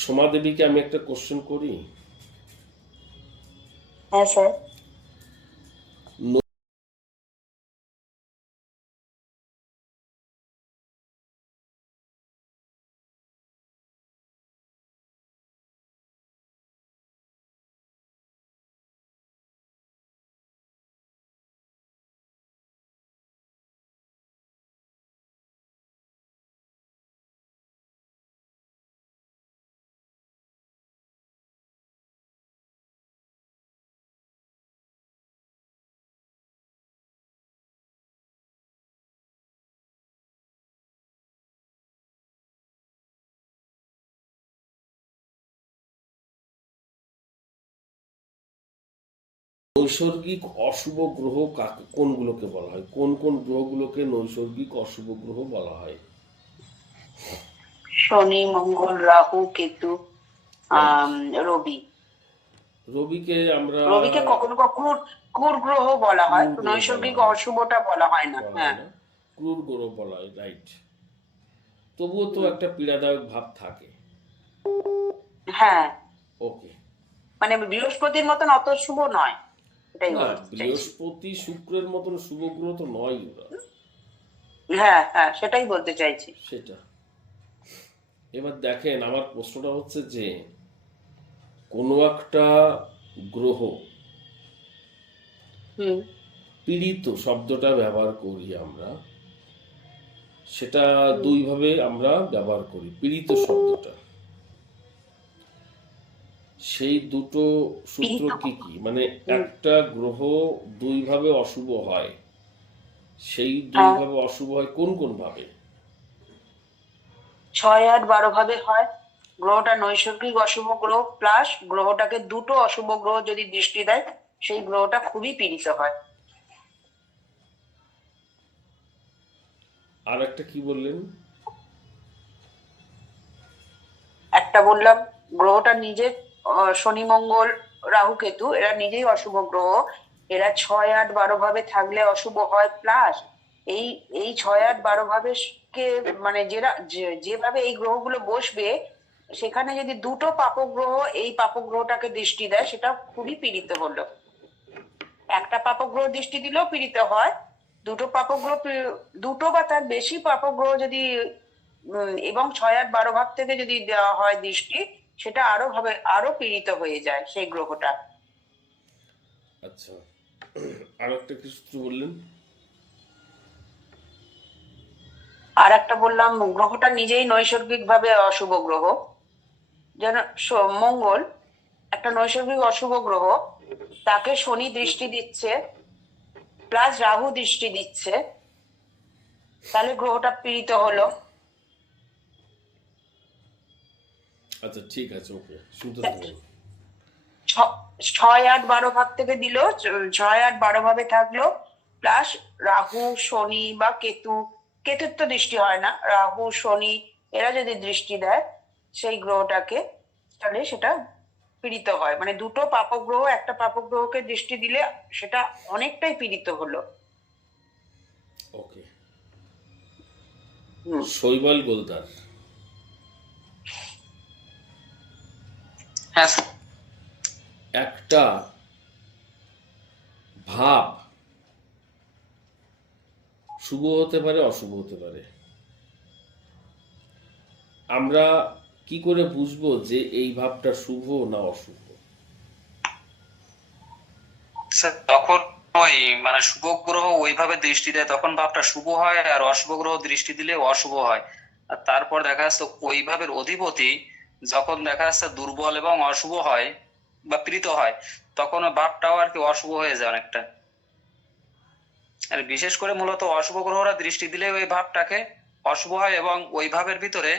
সোমা দেবীকে আমি একটা কোশ্চেন করি। হ্যাঁ স্যার। নৈসর্গিক অশুভ গ্রহ কোনগুলোকে বলা হয়? কোন কোন গ্রহগুলোকে নৈসর্গিক অশুভ গ্রহ বলা হয়? শনি, মঙ্গল, রাহু, কেতু, রাইট। রবি। রবিকে আমরা রবিকে কখনো কখনো ক্রূর গ্রহ বলা হয়, ক্রূর গ্রহ বলা নৈসর্গিক হয়, অশুভটা বলা হয় না। বলা হয় হ্যাঁ। না, ক্রূর গ্রহ বলা হয়, রাইট। তবুও তো হুম। একটা পীড়াদায়ক ভাব থাকে। হ্যাঁ, ওকে। মানে বৃহস্পতির মতন অত শুভ নয়, এটাই না, বলতে চাইছি। বৃহস্পতি শুক্রের মতন শুভ গ্রহ তো নয় ওরা। হ্যাঁ হ্যাঁ, সেটাই বলতে চাইছি। সেটা। এবার দেখেন, আমার প্রশ্নটা হচ্ছে যে কোনো একটা গ্রহ হুম। পীড়িত শব্দটা ব্যবহার করি আমরা, সেটা হুম। দুইভাবে আমরা ব্যবহার করি পীড়িত শব্দটা। সেই দুটো সূত্র পীড়িত। কি কি, মানে হুম। একটা গ্রহ দুইভাবে অশুভ হয়, সেই হ্যাঁ, দুইভাবে অশুভ হয় কোন কোন ভাবে? 6, 8, 12 ভাবে হয়। গ্রহটা নৈসর্গিক অশুভ গ্রহ প্লাস গ্রহটাকে দুটো অশুভ গ্রহ যদি দৃষ্টি দেয়, সেই গ্রহটা খুবই পীড়িত হয়। আর একটা কি বললেন? একটা বললাম, গ্রহটা নিজে শনি, মঙ্গল, রাহু, কেতু এরা নিজেই অশুভ গ্রহ। এরা 6, 8, 12 ভাবে থাকলে অশুভ হয়, প্লাস এই এই 6, 8, 12 ভাবে কে মানে যেভাবে এই গ্রহগুলো বসবে, সেখানে যদি দুটো পাপক গ্রহ এই পাপক গ্রহটাকে দৃষ্টি দেয়, সেটা খুবই পীড়িত হলো। একটা পাপক গ্রহ দৃষ্টি দিলেও পীড়িত হয়। দুটো পাপক গ্রহ দুটো বা তার বেশি পাপক গ্রহ যদি এবং 6, 8, 12 ভাব থেকে যদি দেওয়া হয় দৃষ্টি, সেটা আরো পীড়িত হয়ে যায় সেই গ্রহটা। আচ্ছা, আর একটা কি সূত্র বললেন? আর একটা বললাম, গ্রহটা নিজেই নৈসর্গিক ভাবে অশুভ গ্রহ। যেন মঙ্গল একটা নৈসর্গিক অশুভ গ্রহ, তাকে শনি দৃষ্টি দিচ্ছে প্লাস রাহু দৃষ্টি দিচ্ছে, তাহলে গ্রহটা পীড়িত হলো। আচ্ছা, ঠিক আছে, ওকে, শুনতে থাকুন। 6, 8, 12 ভাব থেকে দিল, 6, 8, 12 ভাবে থাকলো, প্লাস রাহু, শনি বা কেতু, কেতুর তো দৃষ্টি হয় না, রাহু, শনি এরা যদি দৃষ্টি দেয় সেই গ্রহটাকে, তাহলে সেটা পীড়িত হয়। মানে দুটো পাপক গ্রহ একটা পাপক গ্রহকে দৃষ্টি দিলে সেটা অনেকটাই পীড়িত হলো। ওকে। হুম। শৈবাল গোলদার, হ্যাঁ স্যার। একটা ভাব শুভ হতে পারে, অশুভ হতে পারে। আমরা কি করে বুঝবো যে এই ভাবটা শুভ না অশুভ? স্যার, তখন ওই মানে শুভ গ্রহ ওইভাবে দৃষ্টি দেয় তখন ভাবটা শুভ হয়, আর অশুভ গ্রহ দৃষ্টি দিলে অশুভ হয়। আর তারপর দেখা যাচ্ছে ওই ভাবের অধিপতি যখন দেখা যাচ্ছে দুর্বল এবং অশুভ হয় বা পীড়িত হয়, তখন ওই ভাবটাও আর কি অশুভ হয়ে যায় অনেকটা। আর বিশেষ করে মূলত অশুভ গ্রহরা দৃষ্টি দিলে ওই ভাবটাকে অশুভ হয়, এবং ওই ভাবের ভিতরে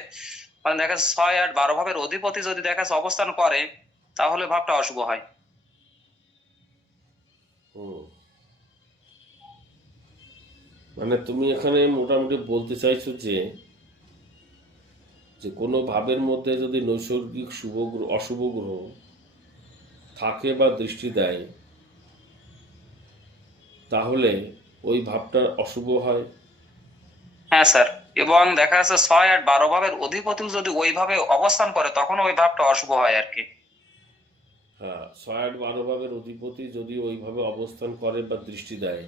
মানে দেখা যাচ্ছে 6, 8, 12 ভাবের অধিপতি যদি দেখা যাচ্ছে অবস্থান করে, তাহলে ভাবটা অশুভ হয়। হুম, মানে তুমি এখানে মোটামুটি বলতে চাইছো যে যে কোনো ভাবের মধ্যে যদি নৈসর্গিক শুভ গ্রহ অশুভ গ্রহ থাকে বা দৃষ্টি দেয়, তাহলে ওই ভাবটা অশুভ হয়। হ্যাঁ স্যার, এবং দেখা যাচ্ছে 6, 8, 12 ভাবের অধিপতি যদি ওইভাবে অবস্থান করে তখন ওই ভাবটা অশুভ হয় আর কি। হ্যাঁ, 6, 8, 12 ভাবের অধিপতি যদি ওইভাবে অবস্থান করে বা দৃষ্টি দেয়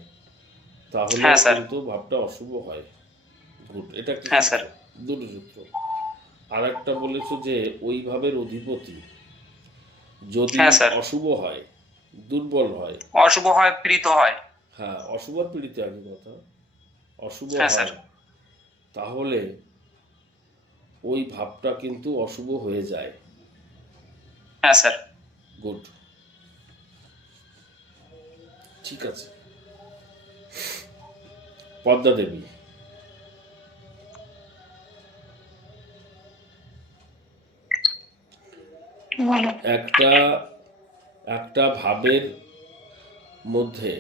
তাহলে হ্যাঁ স্যার। কিন্তু ভাবটা অশুভ হয়। গুড, এটা একটা হ্যাঁ সূত্র, স্যার। দুটো সূত্র। আর একটা বলেছো যে ওই ভাবের অধিপতি যদি হ্যাঁ স্যার। অশুভ হয়, দুর্বল হয়, অশুভ হয়, প্রীত হয়। হ্যাঁ অশুভ আর পীড়িত একই কথা, অশুভ হ্যাঁ স্যার। হয় তাহলে ওই ভাবটা কিন্তু অশুভ হয়ে যায়। হ্যাঁ স্যার। গুড, ঠিক আছে। পদ্মা দেবী, বলো। একটা একটা ভাবের মধ্যে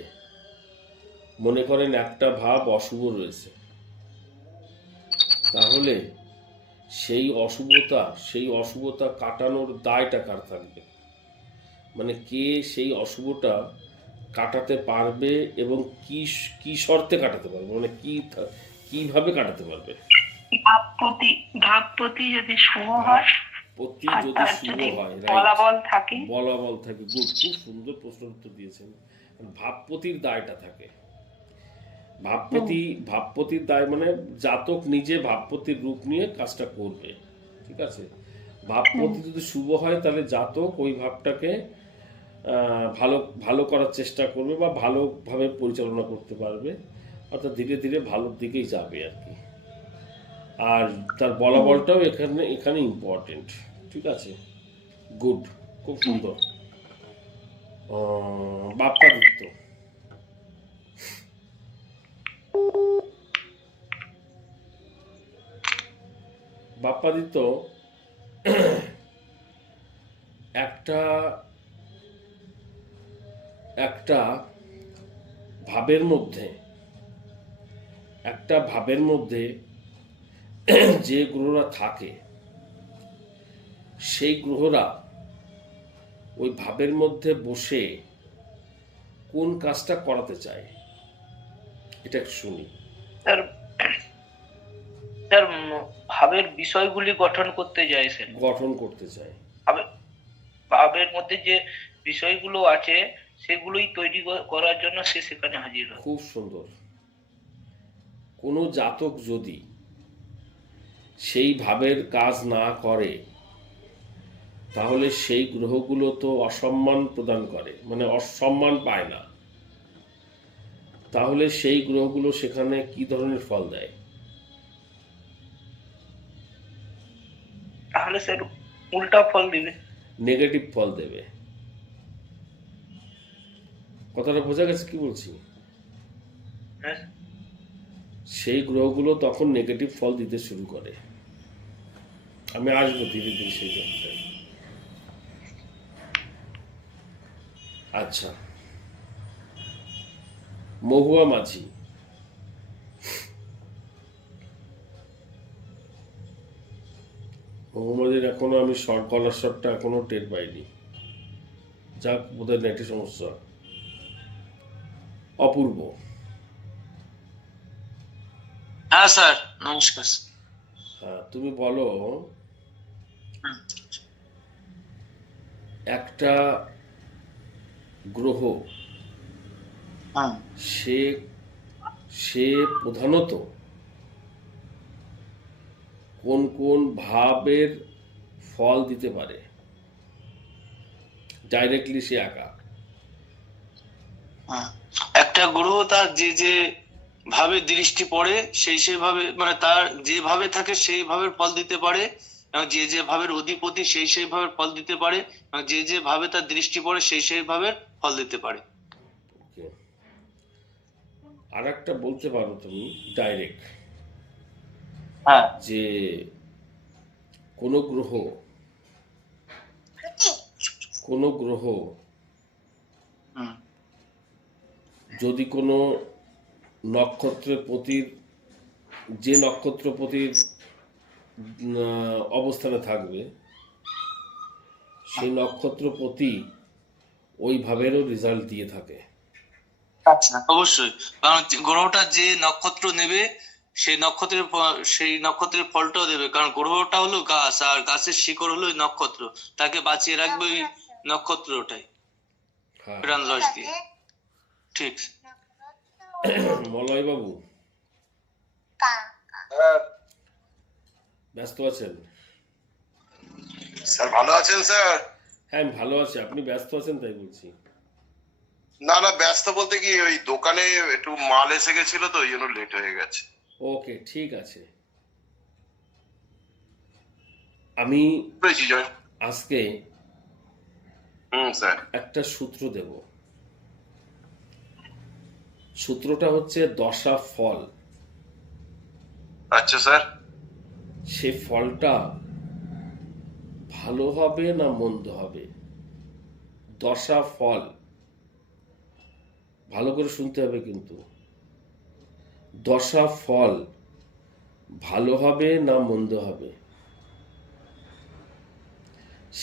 মনে করেন একটা ভাব অশুভ রয়েছে, তাহলে সেই অশুভতা কাটানোর দায়টা কার থাকবে? মানে কে সেই অশুভটা কাটাতে পারবে এবং কি কি শর্তে কাটাতে পারবে, মানে কিভাবে কাটাতে পারবে? ভাবপতি ভাবপতি যদি শুভ হয় প্রতি আর যদি তার শুভ যদি হয়, রাইট, বলাবল থাকে। বলাবল থাকে। গুড, খুব সুন্দর প্রশ্ন উত্তর দিয়েছেন। ভাবপতির দায়টা থাকে। ভাবপতির দায় মানে জাতক নিজে ভাবপতির রূপ নিয়ে কাজটা করবে, ঠিক আছে। ভাবপতি যদি শুভ হয় তাহলে জাতক ওই ভাবটাকে ভালো ভালো করার চেষ্টা করবে বা ভালোভাবে পরিচালনা করতে পারবে, অর্থাৎ ধীরে ধীরে ভালোর দিকেই যাবে আর কি। আর তার বলাবলটাও এখানে এখানে ইম্পর্টেন্ট, ঠিক আছে। গুড, খুব সুন্দর। বাপ্পাদিত্য, বাপ্পাদিত্য একটা একটা ভাবের মধ্যে যে গ্রহরা থাকে সেই গ্রহরা ওই ভাবের মধ্যে বসে কোন কাজটা করাতে চায় এটা একটু শুনি। স্যার স্যার ভাবের বিষয়গুলি গঠন করতে যায় স্যার। গঠন করতে চায়। ভাবের মধ্যে যে বিষয়গুলো আছে সেগুলোই তৈরি করার জন্য সে সেখানে হাজির হয়। খুব সুন্দর। কোনো জাতক যদি সেই ভাবের কাজ না করে তাহলে সেই গ্রহগুলো তো অসম্মান প্রদান করে, মানে অসম্মান পায় না, তাহলে সেই গ্রহগুলো সেখানে কি ধরনের ফল দেয়? তাহলে স্যার উল্টা ফল দিবে। নেগেটিভ ফল দেবে। কথাটা বোঝা গেছে কি বলছি? হ্যাঁ সেই গ্রহগুলো তখন নেগেটিভ ফল দিতে শুরু করে। আমি আসবো ধীরে ধীরে সেই ব্যাপারে। আচ্ছা, মহুয়া মাঝি, মহুমাজির এখনো আমি গলার স্বরটা এখনো টের পাইনি, যাক বোধহয় নেটের সমস্যা। অপূর্ব, হ্যাঁ স্যার নমস্কার। হ্যাঁ তুমি বলো, একটা গ্রহ সে সে প্রধানত কোন কোন ভাবের ফল দিতে পারে? ডাইরেক্টলি সে একা। একটা গ্রহ তার যে যে ভাবে দৃষ্টি পড়ে সেই সেই ভাবে, মানে তার যে ভাবে থাকে সেই ভাবের ফল দিতে পারে, এবং যে যে ভাবের অধিপতি সেই সেই ভাবের ফল দিতে পারে, এবং যে যে ভাবে তার দৃষ্টি পড়ে সেই সেই ভাবের ফল দিতে পারে। আর একটা বলতে পারো তুমি ডাইরেক্ট, হ্যাঁ যে কোনো গ্রহ হুম। যদি কোনো নক্ষত্রপতির যে নক্ষত্রপতির অবস্থানে থাকবে সেই নক্ষত্রপতি ওই ভাবেরও রেজাল্ট দিয়ে থাকে। আচ্ছা, অবশ্যই, কারণ গ্রহটা যে নক্ষত্র নেবে সেই নক্ষত্রের ফলটাও দেবে, কারণ গ্রহটা হলো গাছ আর গাছের শিকড় হলো ওই নক্ষত্র, তাকে বাঁচিয়ে রাখবে ওই নক্ষত্রটাই হ্যাঁ, প্রাণ রস দিয়ে। ঠিক। মলয় বাবু ব্যস্ত আছেন? স্যার ভালো আছেন স্যার? হ্যাঁ, আমি ভালো আছি। আপনি ব্যস্ত আছেন তাই বলছি। না না, ব্যস্ত বলতে কি, ওই দোকানে একটু মাল এসে গেছিল তো, ওই জন্য লেট হয়ে গেছে। ওকে, ঠিক আছে। আমি বুঝেছি জয়। আজকে স্যার। একটা সূত্র দেব। সূত্রটা হচ্ছে দশা ফল। আচ্ছা স্যার। সে ফলটা ভালো হবে না মন্দ হবে, দশা ফল। ভালো করে শুনতে হবে কিন্তু। দশা ফল ভালো হবে না মন্দ হবে,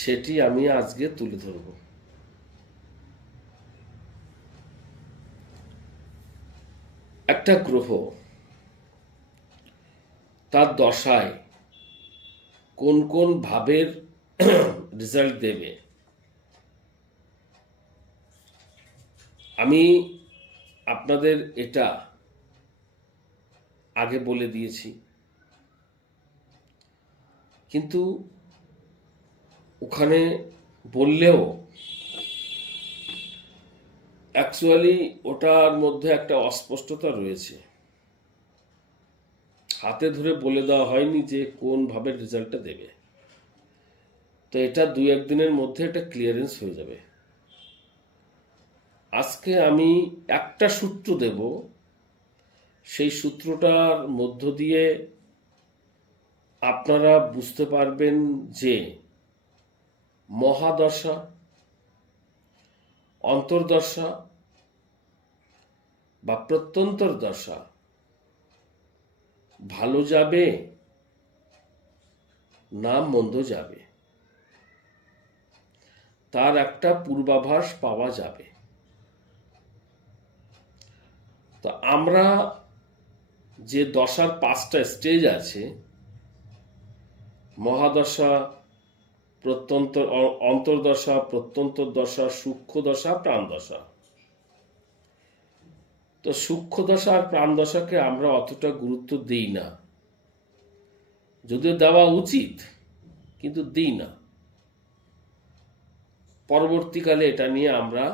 সেটি আমি আজকে তুলে ধরব। একটা গ্রহ তার দশায় কোন কোন ভাবের রেজাল্ট দেবে, আমি আপনাদের এটা আগে বলে দিয়েছি, কিন্তু ওখানে বললেও অ্যাকচুয়ালি ওটার মধ্যে একটা অস্পষ্টতা রয়েছে। হাতে ধরে বলে দেওয়া হয়নি যে কোন ভাবে রেজাল্টটা দেবে। তো এটা 2-1 দিনের মধ্যে এটা ক্লিয়ারেন্স হয়ে যাবে। আজকে আমি একটা সূত্র দেব, সেই সূত্রটার মধ্য দিয়ে আপনারা বুঝতে পারবেন যে মহাদশা, অন্তর্দশা বা প্রত্যন্তর দশা ভালো যাবে না মন্দ যাবে, তার একটা পূর্বাভাস পাওয়া যাবে। তো আমরা যে দশার 5টা স্টেজ আছে, মহাদশা, প্রত্যন্তর, অন্তর্দশা, প্রত্যন্তর দশা, সূক্ষ্ম দশা, প্রাণ দশা। তো সূক্ষ্ম দশা আর প্রাণ দশাকে আমরা অতটা গুরুত্ব দিই না, যদিও দেওয়া উচিত, কিন্তু দিই না। পরবর্তীকালে এটা নিয়ে আমরা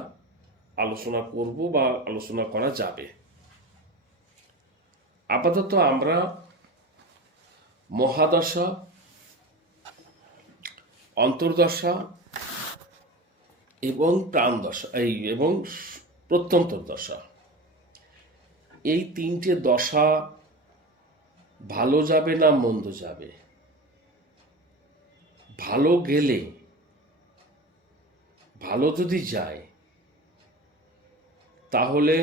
আলোচনা করব বা আলোচনা করা যাবে। আপাতত আমরা মহাদশা, অন্তর্দশা এবং প্রাণ দশা এবং প্রত্যন্তর দশা, এই 3টে দশা ভালো যাবে না মন্দ যাবে, ভালো গেলে, ভালো যদি যায় তাহলে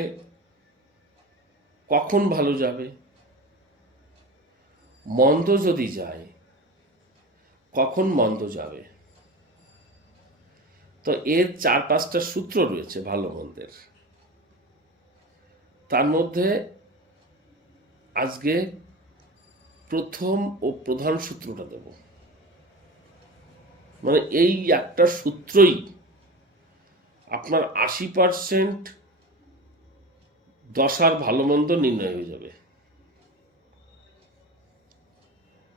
কখন ভালো যাবে, মন্দ যদি যায় কখন মন্দ যাবে। তো এর 4-5টা সূত্র রয়েছে ভালো মন্দের। তার মধ্যে আজকে প্রথম ও প্রধান সূত্রটা দেব। মানে এই একটা সূত্রই আপনার 80% দশার ভালো মন্দ নির্ণয় হয়ে যাবে।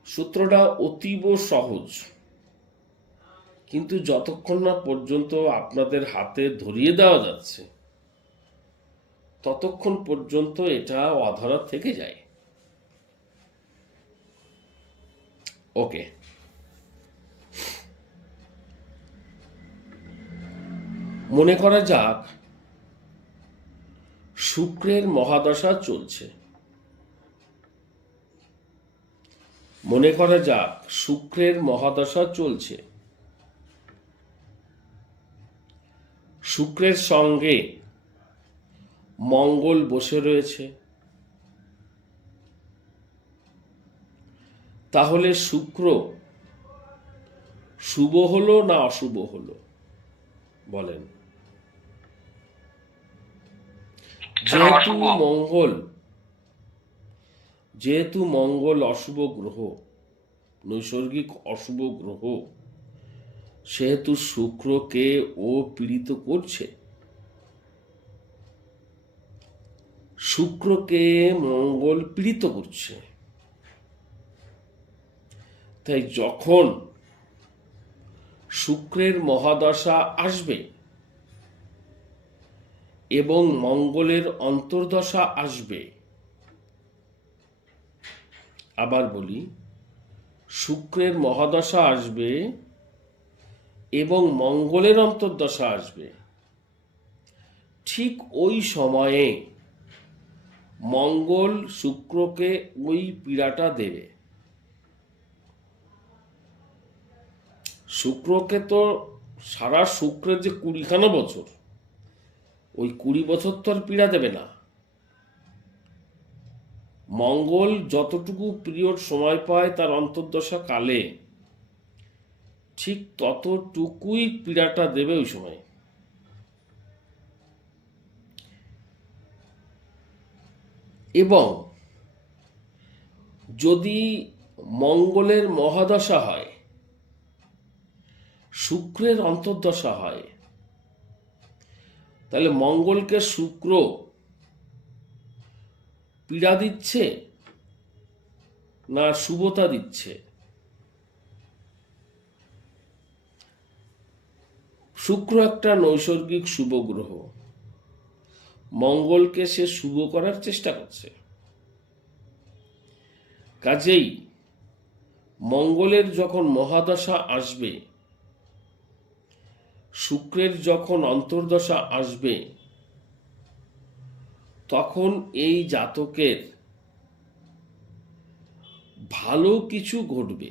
সূত্রটা অতীব সহজ, কিন্তু যতক্ষণ না পর্যন্ত আপনাদের হাতে ধরিয়ে দেওয়া যাচ্ছে ততক্ষণ পর্যন্ত এটা অধরা থেকে যায়। ওকে, মনে করা যাক শুক্রের মহাদশা চলছে। মনে করা যাক শুক্রের মহাদশা চলছে। শুক্রের সঙ্গে মঙ্গল বসে রয়েছে। তাহলে শুক্র শুভ হলো না অশুভ হলো বলেন? যেহেতু যেহেতু মঙ্গল অশুভ গ্রহ, নৈসর্গিক অশুভ গ্রহ, সেহেতু শুক্রকে ও পীড়িত করছে। শুক্রকে মঙ্গল পীড়িত করছে। তাই যখন শুক্রের মহাদশা আসবে এবং মঙ্গলের অন্তর্দশা আসবে, আবার বলি, শুক্রের মহাদশা আসবে এবং মঙ্গলের অন্তর্দশা আসবে, ঠিক ওই সময়ে মঙ্গল শুক্রকে ওই পীড়াটা দেবে। শুক্রকে তো সারা শুক্রের যে 20খানা বছর, ওই 20 বছর তো আর পীড়া দেবে না। মঙ্গল যতটুকু পিরিয়ড সময় পায় তার অন্তর্দশা কালে, ঠিক ততটুকুই পীড়াটা দেবে ওই সময়। এবং যদি মঙ্গলের মহাদশা হয়, শুক্রের অন্তর্দশা হয়, তাহলে মঙ্গলকে শুক্র পীড়া দিচ্ছে না শুভতা দিচ্ছে? শুক্র একটা নৈসর্গিক শুভ গ্রহ, মঙ্গলকে সে শুভ করার চেষ্টা করছে। কাজেই মঙ্গলের যখন মহাদশা আসবে, শুক্রের যখন অন্তর্দশা আসবে, তখন এই জাতকের ভালো কিছু ঘটবে।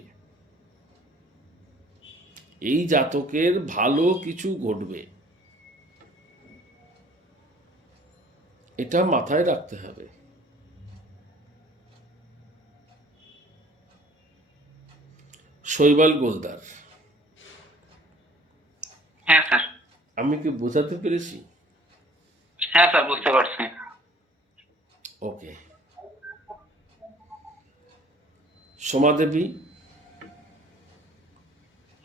এই জাতকের ভালো কিছু ঘটবে, এটা মাথায় রাখতে হবে। শৈবাল গোলদার, হ্যাঁ স্যার। আমি কি বোঝাতে পেরেছি? হ্যাঁ স্যার, বুঝতে পারছি। ওকে। সোমাদেবী,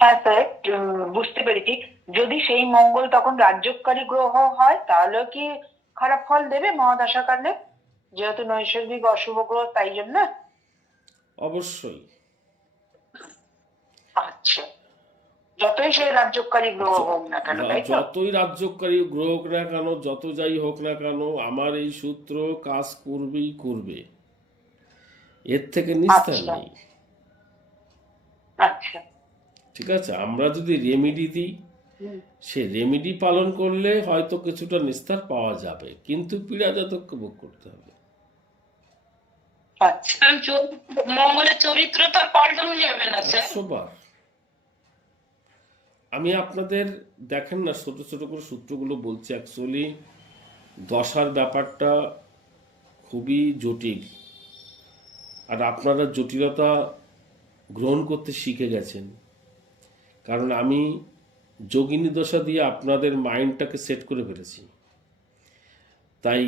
হ্যাঁ স্যার, বুঝতে পেরেছি। যদি সেই মঙ্গল তখন রাজ্যকারী গ্রহ হয় তাহলে কি খারাপ ফল দেবে মহাদশাকালে? যেহেতু নৈসর্গিক অশুভ গ্রহ, তাই জন্য। অবশ্যই। আচ্ছা, যতই সেই রাজ্যকারী গ্রহ হোক না কেন, তাই তো? যতই রাজ্যকারী গ্রহ হোক না কেন, যত যাই হোক না কেন, আমার এই সূত্র কাজ করবেই করবে, এর থেকে নিস্তার আচ্ছা। নেই। আচ্ছা। ঠিক আছে, আমরা যদি রেমেডি দিই, সে রেমেডি পালন করলে হয়তো কিছুটা নিস্তার পাওয়া যাবে, কিন্তু পীড়া জাতককে ভোগ করতে হবে। আচ্ছা। মঙ্গলের চরিত্র তো আর পাল্টানো যাবে না স্যার। 100 বার। আমি আপনাদের দেখেন না, ছোট ছোট করে সূত্রগুলো বলছি। অ্যাকচুয়ালি দশার ব্যাপারটা খুবই জটিল, আর আপনারা জটিলতা গ্রহণ করতে শিখে গেছেন, কারণ আমি যোগিনী দশা দিয়ে আপনাদের মাইন্ডটাকে সেট করে ফেলেছি। তাই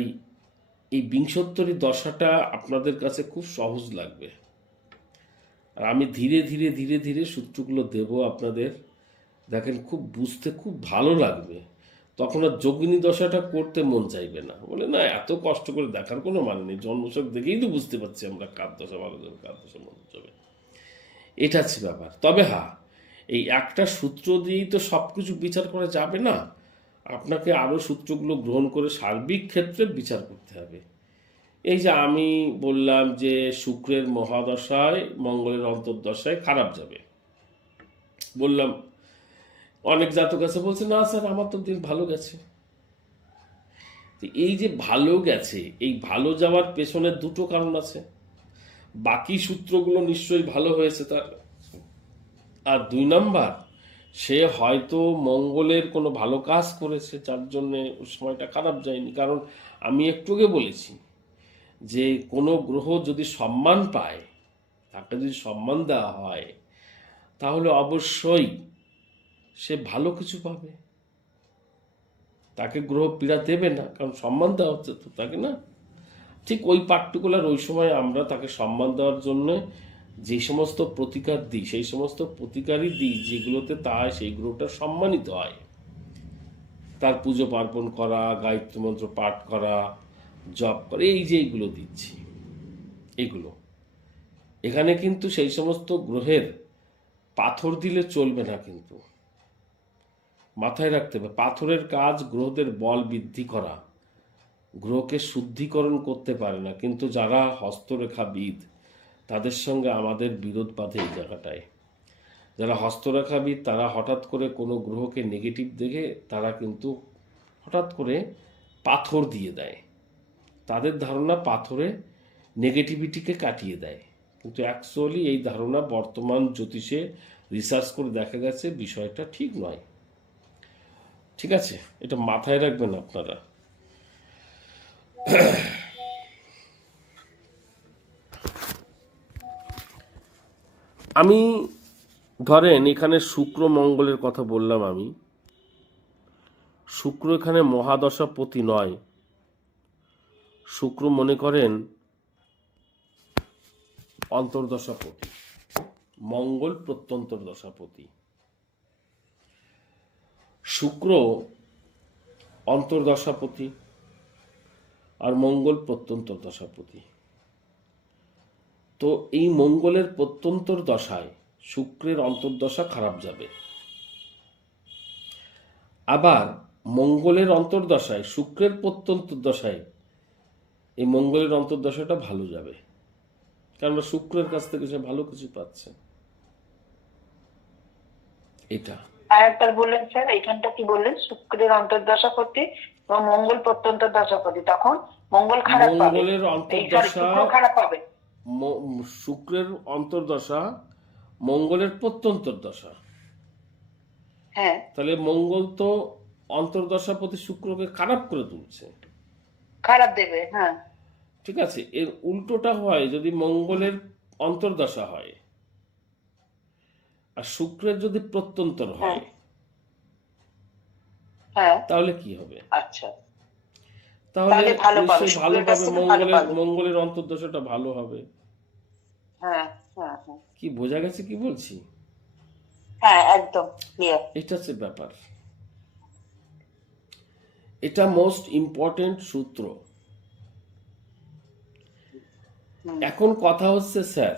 এই বিংশোত্তরী দশাটা আপনাদের কাছে খুব সহজ লাগবে, আর আমি ধীরে ধীরে ধীরে ধীরে সূত্রগুলো দেব আপনাদের। দেখেন, খুব বুঝতে খুব ভালো লাগবে। তখন আর যোগিনী দশাটা করতে মন চাইবে না, বলে না এত কষ্ট করে দেখার কোনো মানে নেই, জন্মছক দেখেই তো বুঝতে পারছি আমরা কার দশা ভালো যাবে কার দশা মন্দ যাবে। এটা হচ্ছে ব্যাপার। তবে হ্যাঁ, এই একটা সূত্র দিয়েই তো সব কিছু বিচার করা যাবে না, আপনাকে আরও সূত্রগুলো গ্রহণ করে সার্বিক ক্ষেত্রে বিচার করতে হবে। এই যে আমি বললাম যে শুক্রের মহাদশায় মঙ্গলের অন্তর্দশায় খারাপ যাবে, বললাম। অনেক জাতক আছে বলছে না স্যার আমার তো দিন ভালো গেছে। এই যে ভালো গেছে, এই ভালো যাওয়ার পেছনে দুটো কারণ আছে। বাকি সূত্রগুলো নিশ্চয়ই ভালো হয়েছে তার, আর 2 নাম্বার, সে হয়তো মঙ্গলের কোনো ভালো কাজ করেছে যার জন্যে ওই সময়টা খারাপ যায়নি। কারণ আমি একটু আগে বলেছি যে কোনো গ্রহ যদি সম্মান পায়, তাকে যদি সম্মান দেওয়া হয়, তাহলে অবশ্যই সে ভালো কিছু পাবে। তাকে গ্রহ পীড়া দেবে না, কারণ সম্মান দেওয়া হচ্ছে তো তাকে, না? ঠিক ওই পার্টিকুলার ওই সময় আমরা তাকে সম্মান দেওয়ার জন্য যে সমস্ত প্রতিকার দিই, সেই সমস্ত প্রতিকারই দিই যেগুলোতে তা সেই গ্রহটা সম্মানিত হয়। তার পুজো পার্বণ করা, গায়ত্রী মন্ত্র পাঠ করা, জপ করে, এই যে এইগুলো দিচ্ছি, এগুলো এখানে কিন্তু সেই সমস্ত গ্রহের পাথর দিলে চলবে না, কিন্তু মাথায় রাখতে হবে পাথরের কাজ গ্রহদের বল বৃদ্ধি করা, গ্রহকে শুদ্ধিকরণ করতে পারে না। কিন্তু যারা হস্তরেখাবিদ তাদের সঙ্গে আমাদের বিরোধ বাঁধে এই জায়গাটায়। যারা হস্তরেখাবিদ তারা হঠাৎ করে কোনো গ্রহকে নেগেটিভ দেখে তারা কিন্তু হঠাৎ করে পাথর দিয়ে দেয়। তাদের ধারণা পাথরে নেগেটিভিটিকে কাটিয়ে দেয়, কিন্তু অ্যাকচুয়ালি এই ধারণা বর্তমান জ্যোতিষে রিসার্চ করে দেখা গেছে বিষয়টা ঠিক নয়। ঠিক আছে, এটা মাথায় রাখবেন আপনারা। আমি ধরেন এখানে শুক্র মঙ্গলের কথা বললাম, আমি শুক্র এখানে মহাদশাপতি নয়, শুক্র মনে করেন অন্তর্দশাপতি, মঙ্গল প্রত্যন্তর দশাপতি। শুক্র অন্তর্দশাপতি আর মঙ্গল প্রত্যন্তর দশাপতি। তো এই মঙ্গলের প্রত্যন্তর দশায় শুক্রের অন্তর্দশা খারাপ যাবে, আবার মঙ্গলের অন্তর্দশায় শুক্রের প্রত্যন্তর দশায় এই মঙ্গলের অন্তর্দশাটা ভালো যাবে, কেননা শুক্রের কাছ থেকে সে ভালো কিছু পাচ্ছে। এটা আর একবার বললেন স্যার, এইখানটা কি বললেন? শুক্রের অন্তর্দশাপতি এবং মঙ্গল প্রত্যন্ত দশাপতি, তখন মঙ্গল খারাপ পাবে, মঙ্গলের অন্তর্দশা, শুক্র খারাপ পাবে। শুক্রের অন্তর্দশা মঙ্গলের প্রত্যন্তর দশা। হ্যাঁ, তাহলে মঙ্গল তো অন্তর্দশাপতি শুক্রকে খারাপ করে তুলছে, খারাপ দেবে। হ্যাঁ, ঠিক আছে। এর উল্টোটা হয় যদি মঙ্গলের অন্তর্দশা হয় আর শুক্রের যদি প্রত্যন্তর হয়, হ্যাঁ, তাহলে কি হবে? আচ্ছা, তাহলে তাহলে ভালো পাবে, নিশ্চয়ই ভালো শুক্রের কাছ পাবে, থেকে ভালো মঙ্গলের পাবে। মঙ্গলের অন্তর্দশাটা ভালো হবে। হ্যাঁ, হ্যাঁ, হ্যাঁ, কি বোঝা গেছে কি বলছি? হ্যাঁ, একদম ক্লিয়ার। এটা হচ্ছে ব্যাপার, এটা মোস্ট ইম্পর্টেন্ট সূত্র। এখন কথা হচ্ছে স্যার,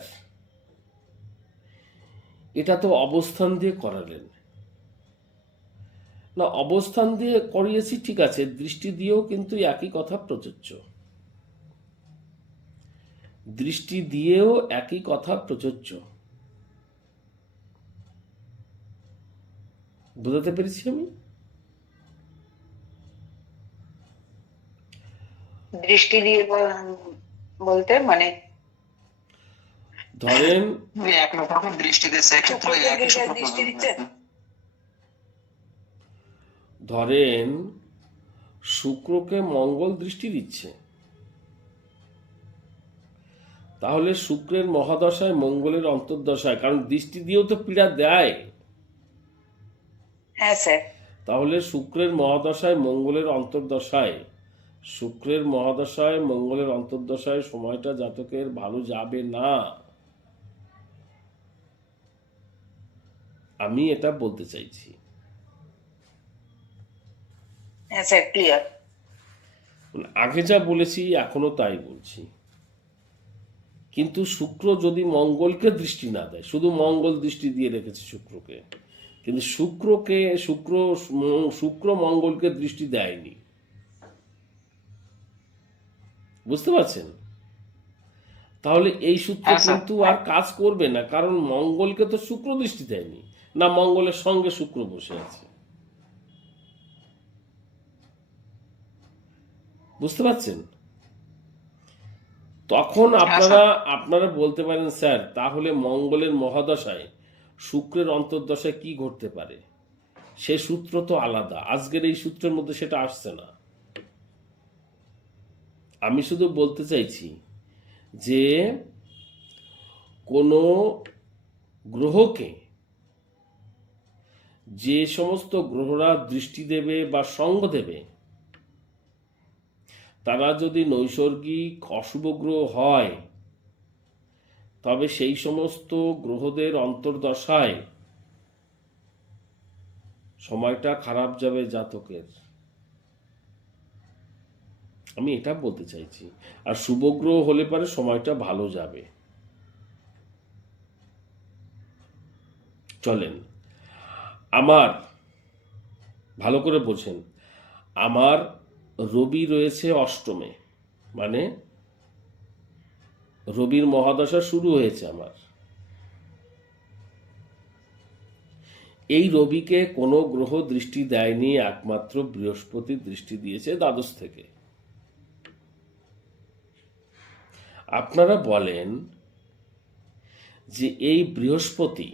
এটা তো অবস্থান দিয়ে করালেন না, অবস্থান দিয়ে করিয়েছি ঠিক আছে, দৃষ্টি দিয়েও কিন্তু একই কথা প্রযোজ্য, দৃষ্টি দিয়েও একই কথা প্রযোজ্য। বুঝাতে পেরেছি আমি? দৃষ্টি দিয়ে বলতে মানে ধরেন এক রকম দৃষ্টিতে সেক্ষেত্রে শুক্রের একই দিকে সূত্র দৃষ্টি প্রযোজ্য। দিচ্ছে। ধরেন শুক্রকে মঙ্গল দৃষ্টি দিচ্ছে, তাহলে শুক্রের মহাদশায় মঙ্গলের অন্তর্দশায়, কারণ দৃষ্টি দিয়েও তো পীড়া দেয়, হ্যাঁ স্যার, তাহলে শুক্রের মহাদশায় মঙ্গলের অন্তর্দশায়, শুক্রের মহাদশায় মঙ্গলের অন্তর্দশায় সময়টা জাতকের ভালো যাবে না, আমি এটা বলতে চাইছি। হ্যাঁ স্যার, ক্লিয়ার। আগে যা বলেছি এখনো তাই বলছি। কিন্তু শুক্র যদি মঙ্গলকে দৃষ্টি না দেয়, শুধু মঙ্গল দৃষ্টি দিয়ে রেখেছে শুক্রকে, কিন্তু শুক্র মঙ্গলকে দৃষ্টি দেয়নি, বুঝতে পারছেন? তাহলে এই সূত্র হ্যাঁ, স্যার। কিন্তু আর কাজ করবে না, কারণ মঙ্গলকে তো শুক্র দৃষ্টি দেয়নি, না মঙ্গলের সঙ্গে শুক্র বসে আছে, বুঝতে পারছেন? তখন আপনারা বলতে পারেন স্যার, তাহলে মঙ্গলের মহাদশায় শুক্রের অন্তর্দশায় কি ঘটতে পারে? সে সূত্র তো আলাদা, আজকের এই সূত্রের মধ্যে সেটা আসছে না। আমি শুধু বলতে চাইছি যে কোনো গ্রহকে যে সমস্ত গ্রহরা দৃষ্টি দেবে বা সঙ্গ দেবে তারা যদি নৈসর্গিক অশুভ গ্রহ হয় তবে সেই সমস্ত গ্রহদের অন্তর্দশায় সময়টা খারাপ যাবে জাতকের, আমি এটা বলতে চাইছি। আর শুভ গ্রহ হলে পারে সময়টা ভালো যাবে। চলেন, আমার ভালো করে বোঝেন, আমার রবি রয়েছে অষ্টমে, মানে রবির মহাদশা শুরু হয়েছে আমার। এই রবিকে কোনো গ্রহ দৃষ্টি দেয়নি, একমাত্র বৃহস্পতি দৃষ্টি দিয়েছে দ্বাদশ থেকে। আপনারা বলেন যে এই বৃহস্পতি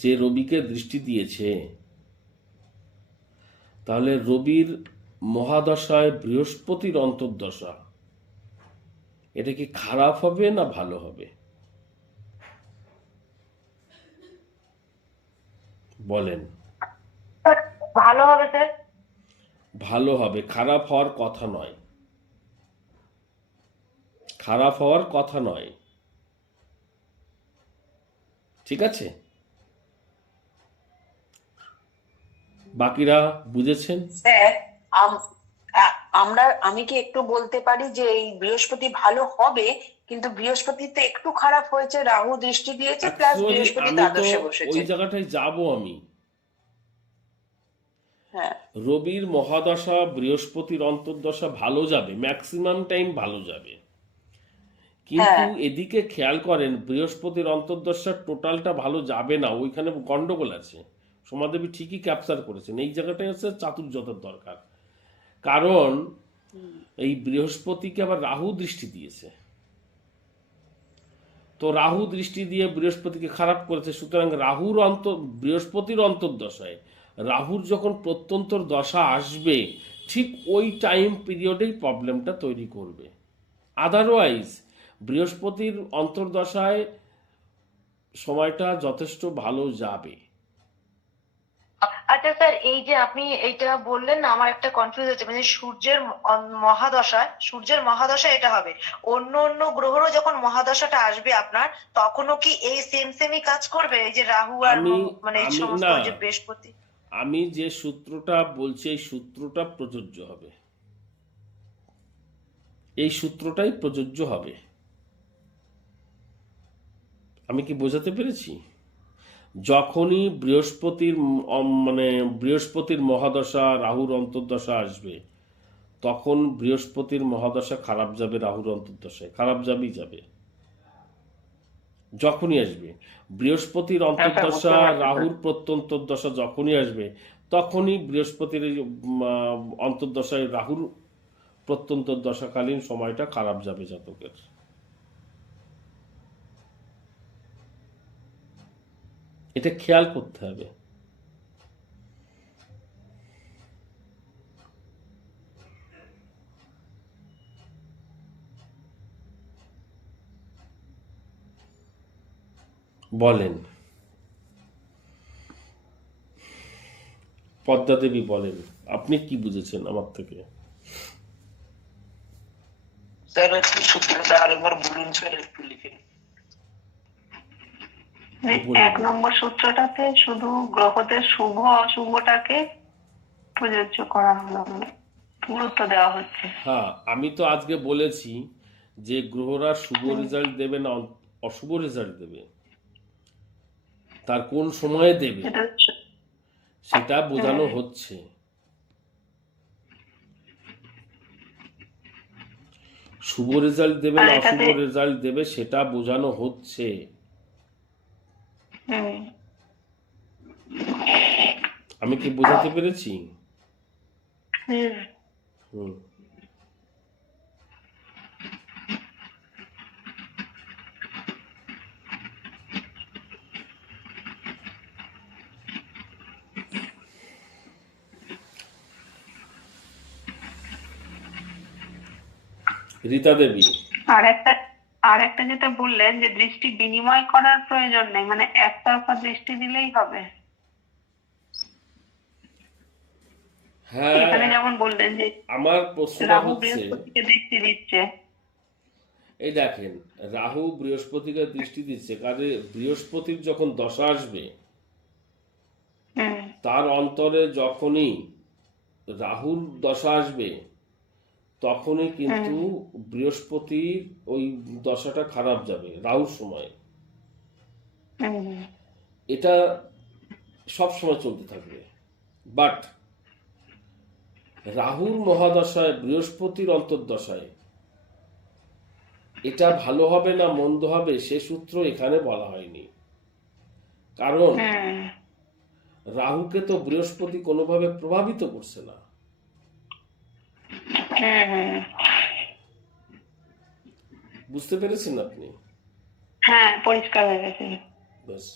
যে রবিকে দৃষ্টি দিয়েছে, তাহলে রবির মহাদশায় বৃহস্পতির অন্তর্দশা, এটা কি খারাপ হবে না ভালো হবে? বলেন। ভালো হবে স্যার। ভালো হবে, খারাপ হওয়ার কথা নয়, খারাপ হওয়ার কথা নয়, ঠিক আছে? বাকিরা বুঝেছেন? স্যার, আমি কি একটু বলতে পারি যে এই বৃহস্পতি ভালো হবে, কিন্তু বৃহস্পতি তো একটু খারাপ হয়েছে, রাহু দৃষ্টি দিয়েছে, প্লাস Actually, বৃহস্পতি আমি তো দ্বাদশে ওই বসেছে। জায়গাটায় যাব আমি। হ্যাঁ, রবির মহাদশা বৃহস্পতির অন্তর্দশা ভালো যাবে, ম্যাক্সিমাম টাইম ভালো যাবে, কিন্তু হ্যাঁ। এদিকে খেয়াল করেন বৃহস্পতির অন্তর্দশা টোটালটা ভালো যাবে না, ওইখানে গন্ডগোল আছে। সমাদেবী ঠিকই ক্যাপচার করেছেন, এই জায়গাটায় হচ্ছে চাতুর্যতার দরকার। কারণ এই বৃহস্পতিকে আবার রাহু দৃষ্টি দিয়েছে, তো রাহু দৃষ্টি দিয়ে বৃহস্পতিকে খারাপ করেছে। সুতরাং বৃহস্পতির অন্তর্দশায় রাহুর যখন প্রত্যন্তর দশা আসবে, ঠিক ওই টাইম পিরিয়ডেই প্রবলেমটা তৈরি করবে। আদারওয়াইজ বৃহস্পতির অন্তর্দশায় সময়টা যথেষ্ট ভালো যাবে। আচ্ছা স্যার, এই যে আপনি এইটা বললেন না, আমার একটা কনফিউজ হচ্ছে, মানে সূর্যের মহাদশা এটা হবে, অন্য অন্য গ্রহরও যখন মহাদশাটা আসবে আপনার, তখনও কি এই সেমই কাজ করবে, এই যে রাহু আর মানে এই সমস্ত না, ওই যে বৃহস্পতি? আমি যে সূত্রটা বলছি এই সূত্রটা প্রযোজ্য হবে, এই সূত্রটাই প্রযোজ্য হবে। আমি কি বোঝাতে পেরেছি? যখনই বৃহস্পতির মহাদশা রাহুর অন্তর্দশা আসবে, তখন বৃহস্পতির মহাদশা খারাপ যাবে, রাহুর অন্তর্দশায় খারাপ যাবেই যাবে। যখনই আসবে বৃহস্পতির অন্তর্দশা রাহুর প্রত্যন্তর্দশা যখনই আসবে, তখনই বৃহস্পতির অন্তর্দশায় রাহুর প্রত্যন্তর্দশাকালীন সময়টা খারাপ যাবে জাতকের। এটা খেয়াল করতে হবে। বলেন, পদ্মা দেবী বলেন, আপনি কি বুঝেছেন আমার থেকে? স্যার সূত্রটা আরেকবার বলুন স্যার, একটু লিখে। এক নম্বর সূত্রটাতে শুধু গ্রহদের শুভ অশুভটাকে প্রযোজ্য করা হলো, গুরুত্ব দেওয়া হচ্ছে। হ্যাঁ, আমি তো আজকে বলেছি যে গ্রহরা শুভ রেজাল্ট দেবে না অশুভ রেজাল্ট দেবে, তার কোন সময়ে দেবে সেটা বোঝানো হচ্ছে। শুভ রেজাল্ট দেবে না অশুভ রেজাল্ট দেবে সেটা বোঝানো হচ্ছে। আমি কি বোঝাতে পেরেছি? হুম। রীতা দেবী, আর একটা যেটা বললেন যে দৃষ্টি বিনিময় করার প্রয়োজন নেই, মানে একতরফা দৃষ্টি দিলেই হবে। হ্যাঁ, এখানে যেমন বললেন যে আমার প্রশ্নটা রাহু হচ্ছে, বৃহস্পতিকে দৃষ্টি দিচ্ছে। এই দেখেন, রাহু বৃহস্পতিকে দৃষ্টি দিচ্ছে, কাজে বৃহস্পতির যখন দশা আসবে, হুম তার অন্তরে যখনই রাহুর দশা আসবে, তখনই কিন্তু বৃহস্পতির ওই দশাটা খারাপ যাবে রাহুর সময়। হুম এটা সব সময় চলতে থাকবে। বাট রাহুর মহাদশায় বৃহস্পতির অন্তর্দশায় এটা ভালো হবে না মন্দ হবে সে সূত্র এখানে বলা হয়নি। কারণ হুম রাহুকে তো বৃহস্পতি কোনোভাবে প্রভাবিত করছে না। হুম বুঝতে পেরেছেন আপনি? হ্যাঁ, পরিষ্কার হয়ে গেছে। ব্যাস,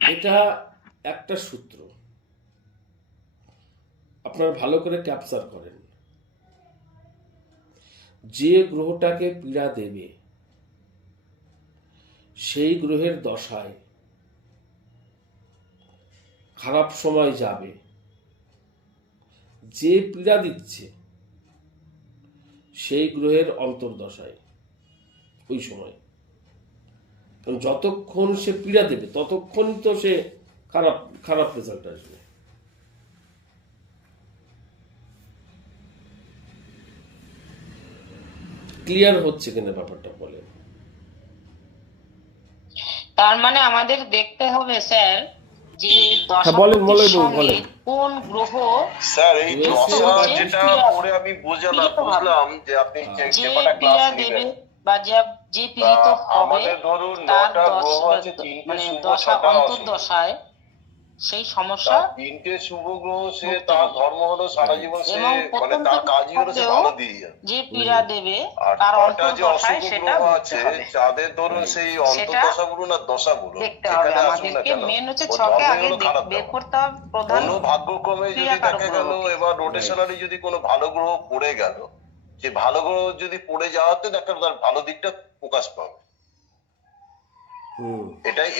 এটা একটা সূত্র, আপনারা ভালো করে ক্যাপচার করেন। যে গ্রহটাকে পীড়া দেবে সেই গ্রহের দশায় খারাপ সময় যাবে, যে পীড়া দিচ্ছে সেই গ্রহের অন্তর্দশায় ওই সময়। কারণ যতক্ষণ সে পীড়া দেবে ততক্ষণই তো সে খারাপ খারাপ রেজাল্ট আসবে। ক্লিয়ার হচ্ছে কিনা ব্যাপারটা বলেন? তার মানে আমাদের দেখতে হবে স্যার যে বলেন, দশাপতির বলেন, সঙ্গে বলেন। কোন গ্রহ স্যার এই USA দশা হচ্ছে যেটা পীড়া- পড়ে আমি পীড়িত হবে। বুঝলাম যে আপনি যে যে কটা ক্লাস পীড়া নিলেন, দেবে বা যে পীড়িত হবে আমাদের ধরুন তার 9টা গ্রহ আছে, 3টে মানে শুভ দশা 6টা অশুভ। অন্তর্দশায় সেই তা সমস্যা 3টে শুভ গ্রহ সে ভুগতে তার হবে। ধর্ম হলো সারা জীবন সে এবং মানে প্রথম তার কাজই হলো সে ভালো দিয়ে যাবে। যে পীড়া দেবে আর তার 6টা যে অন্তর্দশায় অশুভ সেটা গ্রহ ভুগতে আছে হবে। যাদের ধরুন সেই সেটা অন্তর্দশা বলুন আর দশা বলুন, দেখতে হবে যেখানে আসুন না আমাদেরকে, কেন, মেন হচ্ছে ওর ছকে ধর্মই আগে হলো খারাপ বের দেওয়া। করতে হবে প্রধান কোনো ভাগ্যক্রমে যদি ক্রিয়াকারক দেখা গেল গ্রহকে। এবার রোটেশনালি যদি কোনো ভালো গ্রহ পড়ে গেল, যে ভালো গ্রহ যদি পড়ে যাওয়াতে দেখা গেল তার ভালো দিকটা প্রকাশ পাবে।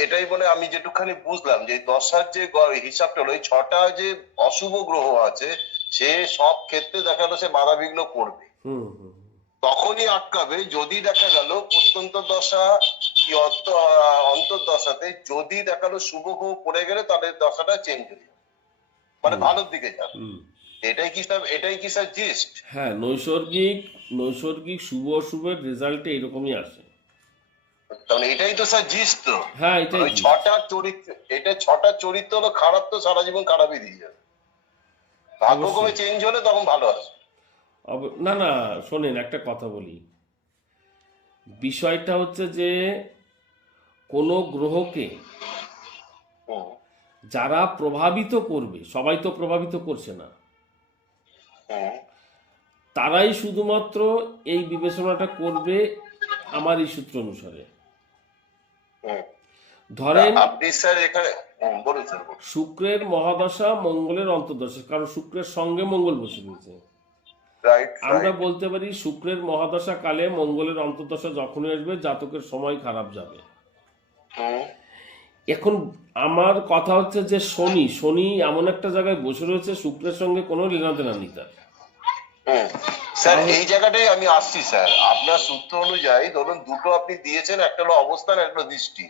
এটাই বলে আমি যেটুখানি বুঝলাম যে দশার যে হিসাবটা হলো, এই 6টা যে অশুভ গ্রহ আছে সে সব ক্ষেত্রে দেখা গেল সে বাধা বিঘ্ন করবে, তখনই আটকাবে যদি দেখা গেল প্রত্যন্ত দশা কি অন্তর্দশাতে যদি দেখা গেল শুভ গ্রহ পড়ে গেলে তাহলে দশাটা চেঞ্জ হয়ে যাবে, মানে ভালোর দিকে যাবে। এটাই কি স্যার জিস্ট? হ্যাঁ, নৈসর্গিক শুভ অশুভের রেজাল্টে এরকমই আসে। তাহলে এটাই তো স্যার জিস্ট তো। হ্যাঁ, এটাই ওই gist। 6টা চরিত্র, এটা 6টা চরিত্র হলো খারাপ, তো সারা জীবন খারাপই দিয়ে যাবে। ভাগ্যক্রমে চেঞ্জ হলে তখন ভালো আসবে। না না, শোনেন একটা কথা বলি। বিষয়টা হচ্ছে যে কোনো গ্রহকে হুম, যারা প্রভাবিত করবে, সবাই তো প্রভাবিত করছে না, হুম, তারাই শুধুমাত্র এই বিবেচনাটা করবে আমার এই সূত্র অনুসারে। হুম। ধরেন আপনি স্যার এখানে বলুন স্যার, বলুন। শুক্রের মহাদশা মঙ্গলের অন্তর্দশা, কারণ শুক্রের সঙ্গে মঙ্গল বসে রয়েছে। রাইট, আমরা বলতে পারি শুক্রের মহাদশা কালে মঙ্গলের অন্তর্দশা যখনই আসবে জাতকের সময় খারাপ যাবে। এখন আমার কথা হচ্ছে যে শনি এমন একটা জায়গায় বসে রয়েছে শুক্রের সঙ্গে কোনো লেনাদেনা নেই তার। স্যার এই জায়গাটাই আমি আসছি স্যার, আপনার সূত্র অনুযায়ী ধরুন দুটো আপনি দিয়েছেন, একটা হলো অবস্থান, একটা হলো দৃষ্টি।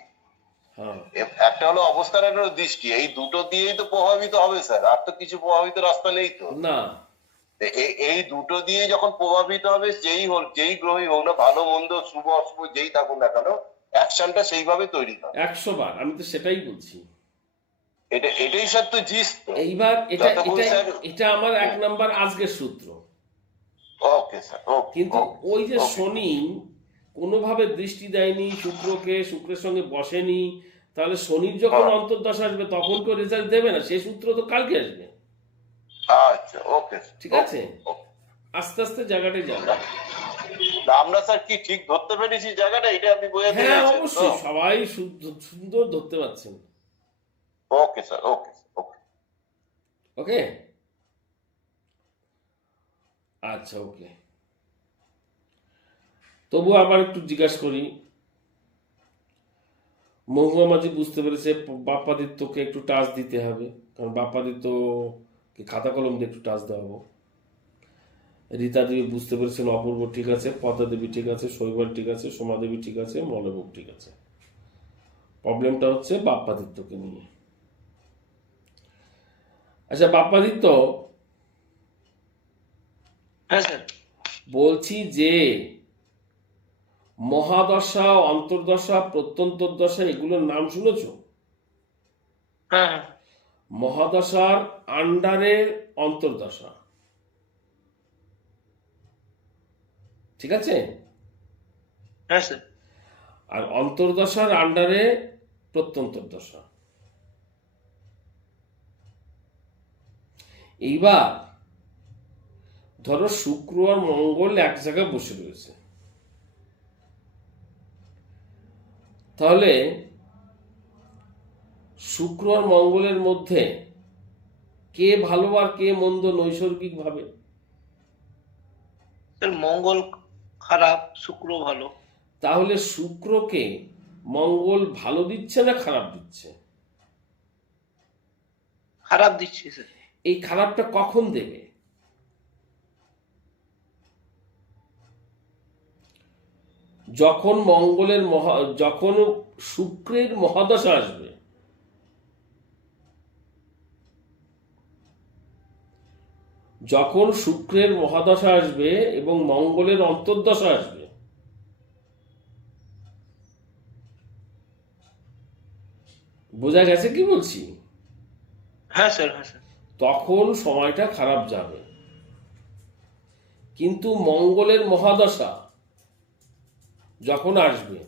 হ্যাঁ, একটা হলো অবস্থান, একটা হলো দৃষ্টি, এই দুটো দিয়েই তো প্রভাবিত হবে স্যার, আর তো কিছু প্রভাবিত রাস্তা নেই তো। না, এই দুটো দিয়ে যখন প্রভাবিত হবে, যেই গ্রহই হোক না, ভালো মন্দ শুভ অশুভ যেই থাকুক না কেন, অ্যাকশনটা সেইভাবে তৈরি হবে। 100 বার আমি তো সেটাই বলছি। এটাই স্যার তো জিস। এইবার এটা আমার 1 নাম্বার আজকের সূত্র। ওকে স্যার, ওকে। কিন্তু ওই যে শনি কোনোভাবে দৃষ্টি দেয়নি শুক্রকে, শুক্রের সঙ্গে বসেনি, তাহলে শনির যখন অন্তর্দশা আসবে তখন কেউ রেজাল্ট দেবে না, সেই সূত্র তো কালকে আসবে। আচ্ছা, ওকে, ঠিক আছে, আস্তে আস্তে জায়গাটাই যাবে। আমরা স্যার কি ঠিক ধরতে পেরেছি জায়গাটা, এটা আপনি বোঝাতে হ্যাঁ, চাইছেন? অবশ্যই সবাই সুন্দর ধরতে পারছেন। ওকে স্যার, ওকে, ওকে, ওকে, আচ্ছা, ওকে। তবু আবার একটু জিজ্ঞাসা করি, মহুয়া মাঝি বুঝতে পেরেছে বাপ্পাদিত্যকে একটু টাচ দিতে হবে, কারণ বাপ্পাদিত্যকে খাতা কলম দিয়ে একটু টাচ দেওয়াবো। রীতা দেবী বুঝতে পেরেছেন অপূর্ব ঠিক আছে, পদ্মা দেবী ঠিক আছে, শৈবাল ঠিক আছে, সোমা দেবী ঠিক আছে, মলভোগ ঠিক আছে। প্রবলেমটা হচ্ছে বাপ্পাদিত্যকে নিয়ে। আচ্ছা বাপ্পাদিত্য, হ্যাঁ স্যার। বলছি যে মহাদশা, অন্তর্দশা, প্রত্যন্তর্দশা এগুলোর নাম শুনেছো? হ্যাঁ হ্যাঁ মহাদশার আন্ডারের অন্তর্দশা, ঠিক আছে? হ্যাঁ স্যার। আর অন্তর্দশার আন্ডারে প্রত্যন্তর্দশা। এইবার ধরো শুক্র আর মঙ্গল এক জায়গায় বসে রয়েছে, তাহলে শুক্র আর মঙ্গলের মধ্যে কে ভালো আর কে মন্দ নৈসর্গিক ভাবে? স্যার মঙ্গল খারাপ, শুক্র ভালো। তাহলে শুক্রকে মঙ্গল ভালো দিচ্ছে না খারাপ দিচ্ছে? খারাপ দিচ্ছে স্যার। এই খারাপটা কখন দেবে? যখন যখন শুক্রের মহাদশা আসবে, যখন শুক্রের মহাদশা আসবে এবং মঙ্গলের অন্তর্দশা আসবে, বোঝা গেছে কি বলছি? হ্যাঁ স্যার, হ্যাঁ স্যার। তখন সময়টা খারাপ যাবে। কিন্তু মঙ্গলের মহাদশা যখন আসবে,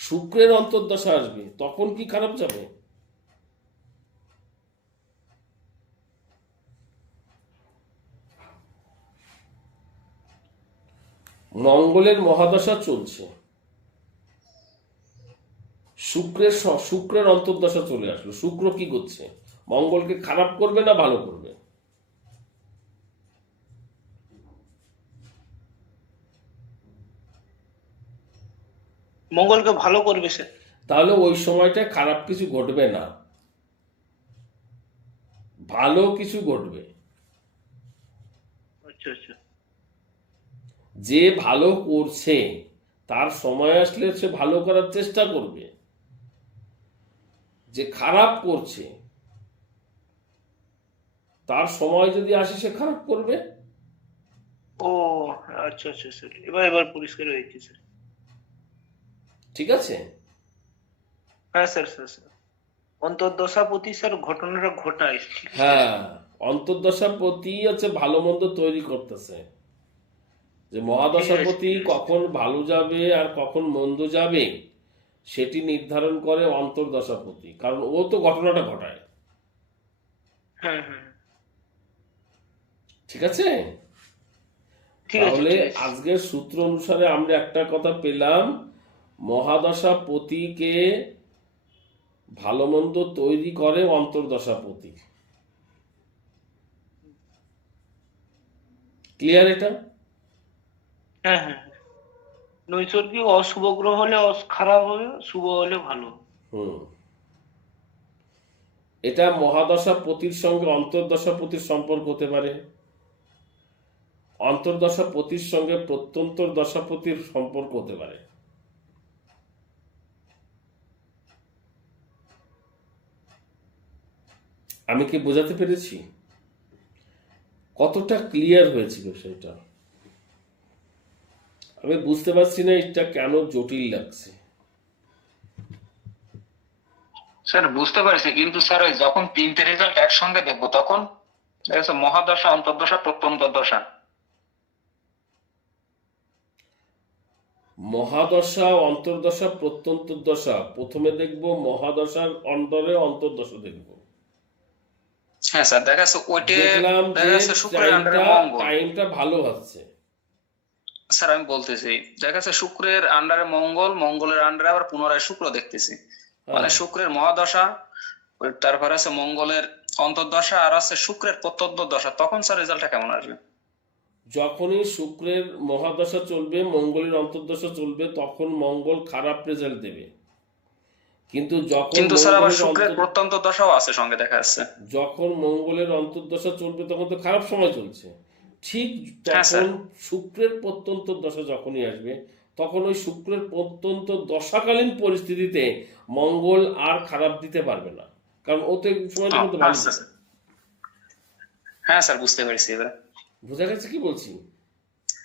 শুক্রের অন্তর্দশা আসবে, তখন কি খারাপ যাবে? মঙ্গলের মহাদশা চলছে, শুক্রের অন্তর্দশা চলে আসলো, শুক্র কি করছে? মঙ্গলকে খারাপ করবে না ভালো করবে? মঙ্গলকে ভালো করবে স্যার। তাহলে ওই সময়টা খারাপ কিছু ঘটবে না, ভালো কিছু ঘটবে। আচ্ছা আচ্ছা। যে ভালো করছে তার সময় আসলে সে ভালো করার চেষ্টা করবে, যে খারাপ করছে তার সময় যদি আসে সে খারাপ করবে। ও আচ্ছা আচ্ছা স্যার, এবার পরিষ্কার হয়েছে স্যার। ঠিক আছে? হ্যাঁ স্যার স্যার স্যার। অন্তর্দশাপতি স্যার ঘটনাটা ঘটায়। হ্যাঁ, অন্তর্দশাপতি হচ্ছে ভালো মন্দ তৈরি করতেছে, যে মহাদশাপতি কখন ভালো যাবে আর কখন মন্দ যাবে সেটি নির্ধারণ করে অন্তর্দশাপতি, কারণ ও তো ঘটনাটা ঘটায়। হ্যাঁ হ্যাঁ ঠিক আছে? ঠিক আছে, তাহলে ঠিক আছে। আজকের সূত্র অনুসারে আমরা একটা কথা পেলাম, মহাদশাপতিকে ভালো মন্দ তৈরি করে অন্তর্দশাপতি। ক্লিয়ার এটা? হ্যাঁ হ্যাঁ হ্যাঁ। নৈসর্গিক অশুভ গ্রহ হলে খারাপ হবে, শুভ হলে ভালো। হুম, এটা মহাদশাপতির সঙ্গে অন্তর্দশাপতির সম্পর্ক হতে পারে, অন্তর্দশাপতির সঙ্গে প্রত্যন্তর দশাপতির সম্পর্ক হতে পারে। আমি কি বোঝাতে পেরেছি? কতটা ক্লিয়ার হয়েছে বিষয়টা? আমি বুঝতে পারছি না এটা কেন জটিল লাগছে। স্যার বুঝতে পারছি, কিন্তু স্যার ওই যখন তিনটে রেজাল্ট একসঙ্গে দেখবো তখন দেখা যাচ্ছে মহাদশা, অন্তর্দশা, প্রত্যন্তর্দশা। মহাদশা, অন্তর্দশা, প্রত্যন্তর্দশা, প্রথমে দেখবো মহাদশার অন্তরে অন্তর্দশা দেখবো। হ্যাঁ স্যার, দেখা যাচ্ছে ওইটা দেখলাম যে দেখা যাচ্ছে শুক্রের আন্ডারে মঙ্গল। টাইমটা ভালো হচ্ছে। স্যার আমি বলতেছি, দেখা যাচ্ছে শুক্রের আন্ডারে মঙ্গল, মঙ্গলের আন্ডারে আবার পুনরায় শুক্র দেখতেছি, মানে শুক্রের মহাদশা, তারপরে আছে মঙ্গলের অন্তর্দশা, আর আছে শুক্রের প্রত্যন্তর্দশা। তখন স্যার রেজাল্টটা কেমন আসবে? যখনই শুক্রের মহাদশা চলবে, মঙ্গলের অন্তর্দশা চলবে, তখন মঙ্গল খারাপ রেজাল্ট দেবে। কিন্তু যখন কিন্তু স্যার আবার মঙ্গলের শুক্রের অন্তর প্রত্যন্ত দশাও আছে সঙ্গে দেখা যাচ্ছে। যখন মঙ্গলের অন্তর্দশা চলবে তখন তো খারাপ সময় চলছে। ঠিক হ্যাঁ স্যার। তখন শুক্রের প্রত্যন্ত দশা যখনই আসবে তখন ওই শুক্রের প্রত্যন্ত দশাকালীন পরিস্থিতিতে মঙ্গল আর খারাপ দিতে পারবে না, কারণ ও তো এই সময়টা কিন্তু ভালো আচ্ছা যাবে। স্যার। হ্যাঁ স্যার, বুঝতে পেরেছি এবার। বোঝা গেছে কি বলছি?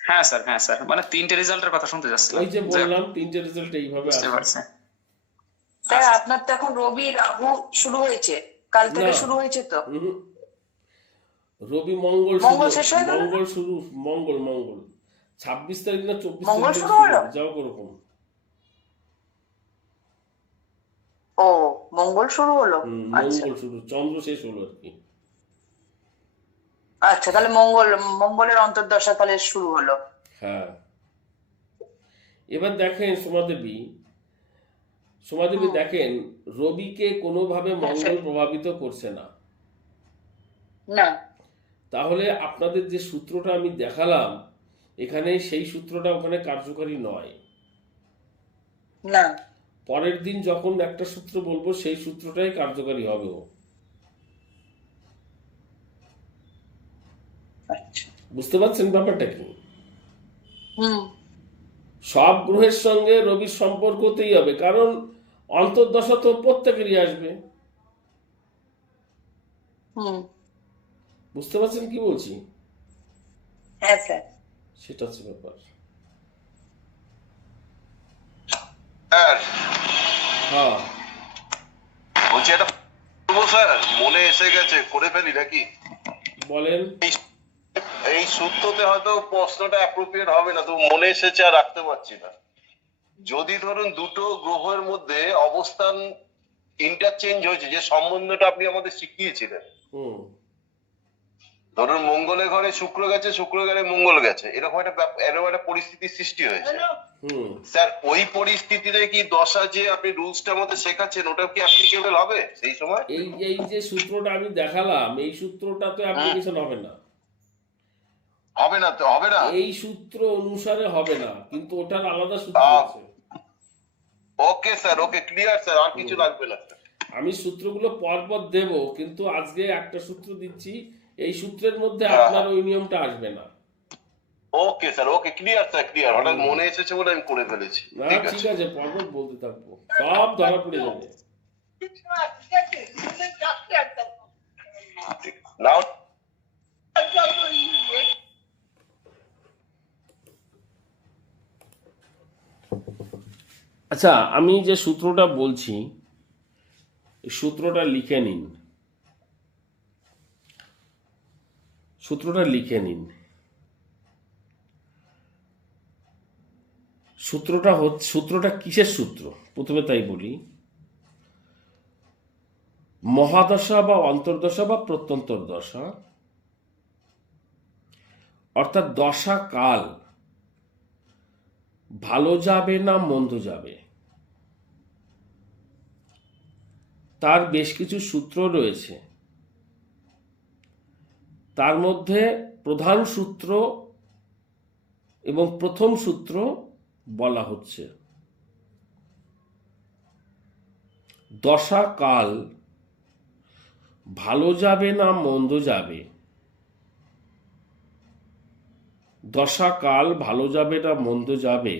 হ্যাঁ স্যার, হ্যাঁ স্যার, মানে 3টে রেজাল্টের কথা শুনতে যাচ্ছিলাম। ওই যে যাক, বললাম 3টে রেজাল্ট এইভাবে বুঝতে আসে। পারছি। স্যার আচ্ছা। আপনার তো এখন রবি রাহু শুরু হয়েছে, কাল থেকে না। শুরু হয়েছে তো। উহুম। রবি মঙ্গল মঙ্গল শুরু শেষ হয়ে গেল? মঙ্গল শুরু মঙ্গল মঙ্গল 26 তারিখ না 24 মঙ্গল তারিখ থেকে শুরু শুরু হলো? হবে, যাও ওরকম। ও, মঙ্গল শুরু হলো। আচ্ছা মঙ্গল শুরু, চন্দ্র শেষ হলো আর কি। আচ্ছা, তাহলে মঙ্গলের অন্তর্দশা তাহলে শুরু হলো। হ্যাঁ, এবার দেখেন সোমাদেবী দেখেন রবিকে কোনোভাবে মঙ্গল প্রভাবিত করছে না। না তাহলে আপনাদের যে সূত্রটা আমি দেখালাম এখানে, সেই সূত্রটা ওখানে কার্যকারী নয়। না পরের দিন যখন একটা সূত্র বলবো সেই সূত্রটাই কার্যকারী হবে। আচ্ছা। বুঝতে পারছেন ব্যাপারটা কি? হুম সব গ্রহের সঙ্গে রবির সম্পর্ক হতেই হবে, কারণ অন্তর্দশা তো প্রত্যেকেরই আসবে। হুম বুঝতে পারছেন কি বলছি? হ্যাঁ স্যার। সেটা হচ্ছে ব্যাপার। স্যার হ্যাঁ, বলছি এটা করবো স্যার, মনে এসে গেছে, করে ফেলি নাকি? বলেন। এই সূত্রতে হয়তো প্রশ্নটা অ্যাপ্রোপ্রিয়েট হবে না, তো মনে এসেছে আর রাখতে পারছি না। যদি ধরুন দুটো গ্রহের মধ্যে অবস্থান ইন্টারচেঞ্জ হয়েছে, যে সম্বন্ধটা আপনি আমাদের শিখিয়েছিলেন, হুম ধরুন মঙ্গলের ঘরে শুক্র গেছে, শুক্র ঘরে মঙ্গল গেছে, এরকম একটা পরিস্থিতির সৃষ্টি হয়েছে। হুম স্যার ওই পরিস্থিতিতে কি দশা যে আপনি রুলসটা আমাদের শেখাচ্ছেন ওটা কি অ্যাপ্লিকেবল হবে সেই সময়? এই যে সূত্রটা আমি দেখালাম, এই সূত্রটা তো অ্যাপ্লিকেশন হবে না। হবে না তো, হবে না। এই সূত্র অনুসারে হবে না, কিন্তু ওটার আলাদা সূত্র আছে। ওকে স্যার, ওকে, ক্লিয়ার স্যার, আর কিছু লাগবে না স্যার। আমি সূত্রগুলো পরপর দেব, কিন্তু আজকে একটা সূত্র দিচ্ছি, এই সূত্রের মধ্যে আপনার ওই নিয়মটা আসবে না। ওকে স্যার, ওকে, ক্লিয়ার স্যার, ক্লিয়ার। হঠাৎ মনে এসেছে বলে আমি করে ফেলেছি। না ঠিক ঠিক আছে। আছে, পরপর বলতে থাকবো, সব ধরা পড়ে যাবে। নাও আচ্ছা, আমি যে সূত্রটা বলছি এই সূত্রটা লিখে নিন। সূত্রটা লিখে নিন। সূত্রটা কিসের সূত্র প্রথমে তাই বলি। মহাদশা বা অন্তর্দশা বা প্রত্যন্তর দশা, অর্থাৎ দশা কাল ভালো যাবে না মন্দ যাবে, তার বেশ কিছু সূত্র রয়েছে। তার মধ্যে প্রধান সূত্র এবং প্রথম সূত্র বলা হচ্ছে দশা কাল ভালো যাবে না মন্দ যাবে। দশা কাল ভালো যাবে না মন্দ যাবে,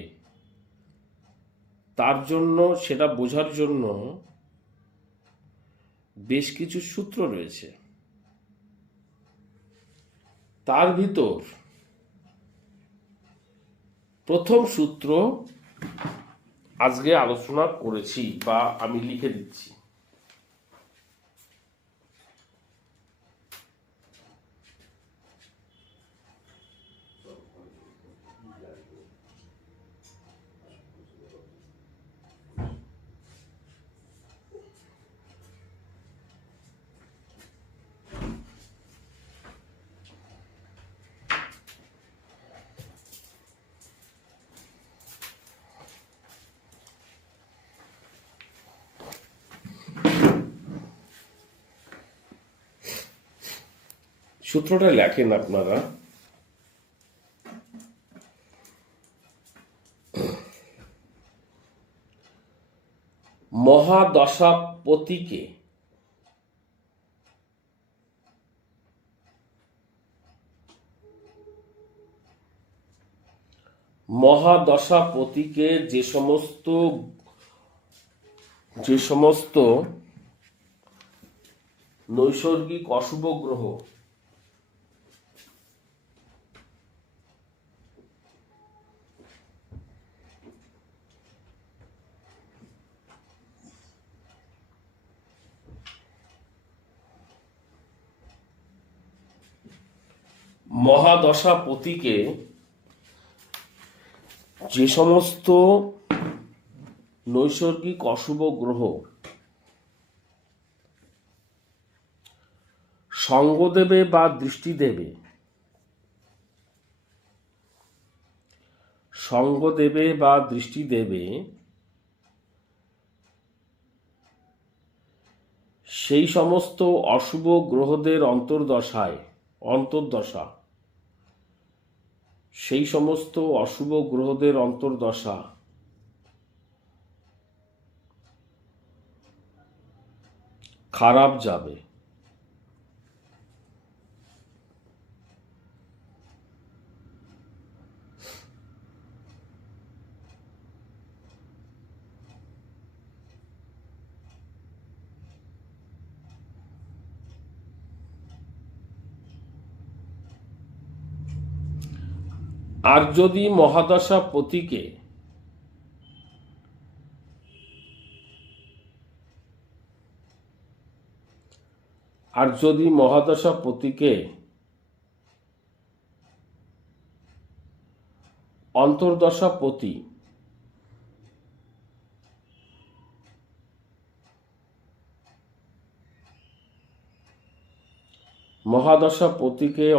তার জন্য, সেটা বোঝার জন্য বেশ কিছু সূত্র রয়েছে। তার ভিতর প্রথম সূত্র আজকে আলোচনা করেছি বা আমি লিখে দিচ্ছি। সূত্রটা লেখেন আপনারা। মহাদশাপতিকে যে সমস্ত নৈসর্গিক অশুভ গ্রহ মহাদশাপতিকে যে সমস্ত নৈসর্গিক অশুভ গ্রহ সঙ্গ দেবে বা দৃষ্টি দেবে, সেই সমস্ত অশুভ গ্রহদের অন্তর্দশা খারাপ যাবে। আর যদি মহাদশাপতিকে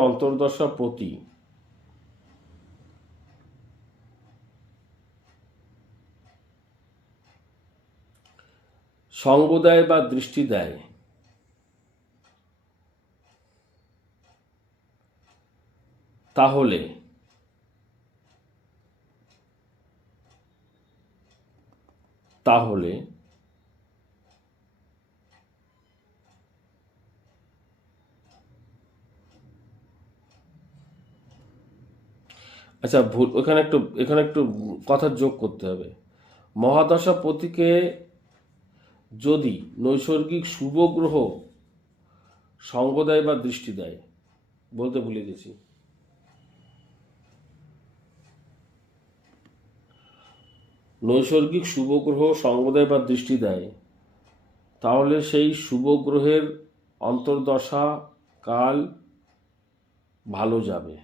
অন্তর্দশাপতি সঙ্গ দেয় বা দৃষ্টি দেয়, তাহলে আচ্ছা ভুল, এখানে একটু কথা যোগ করতে হবে। মহাদশাপতিকে যদি নৈসর্গিক শুভ গ্রহ সঙ্গ দেয় বা দৃষ্টি দেয়, বলতে ভুলে গেছি, নৈসর্গিক শুভ গ্রহ সঙ্গ দেয় বা দৃষ্টি দেয়, তাহলে সেই শুভ গ্রহের অন্তর্দশা কাল ভালো যাবে।